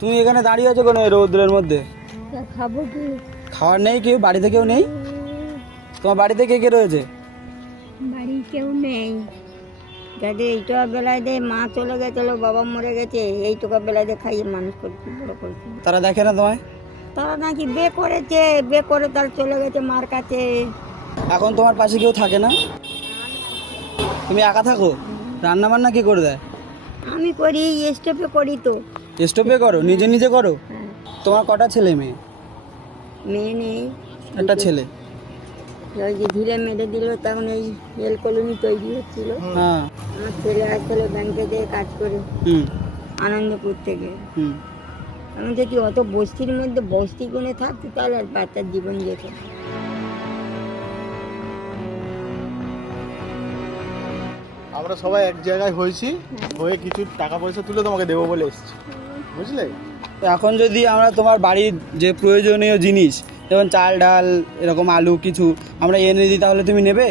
তুমি এখানে দাঁড়িয়ে আছো কেন রৌদ্রের মধ্যে? খাবো কি? খাওয়ার নেই কেউ? বাড়িতে কেউ নেই? তোমার বাড়িতে কে কে রয়েছে? বাড়ি কেউ নেই। যাদের এইটা বেলায় দিয়ে মা চলে গেছিল, বাবা মরে গেছে, এইটুকু বেলায় দিয়ে খাইয়ে মানুষ করছি, বড় করছি। তারা দেখে না তোমায়? তারা নাকি বে করে তার চলে গেছে মার কাছে। এখন তোমার পাশে কেউ থাকে না? তুমি একা থাকো? রান্না বান্না কি করে দেয়? আমি করি, স্টোভে করি তো। স্টোভে করো? নিজে নিজে করো? হ্যাঁ। তোমার কটা ছেলে মেয়ে? মেয়ে নেই, একটা ছেলে। ওই যে ধীরে মেরে দিল, তখন এই রেল কলোনি তৈরি হচ্ছিল। হ্যাঁ। আমার ছেলে আসলে ব্যাংকে যেয়ে কাজ করে, হুম আনন্দপুর থেকে। হুম। আমি যদি অত বস্তির মধ্যে বস্তি গুনে থাকতো তাহলে আর বাচ্চার জীবন যেত। আমরা সবাই এক জায়গায় হয়েছি, হয়ে কিছু টাকা পয়সা তুলে তোমাকে দেবো বলে এসেছি, বুঝলে? এখন যদি আমরা তোমার বাড়ির যে প্রয়োজনীয় জিনিস যেমন চাল ডাল এরকম আলু কিছু আমরা এনে দিই তাহলে তুমি নেবে?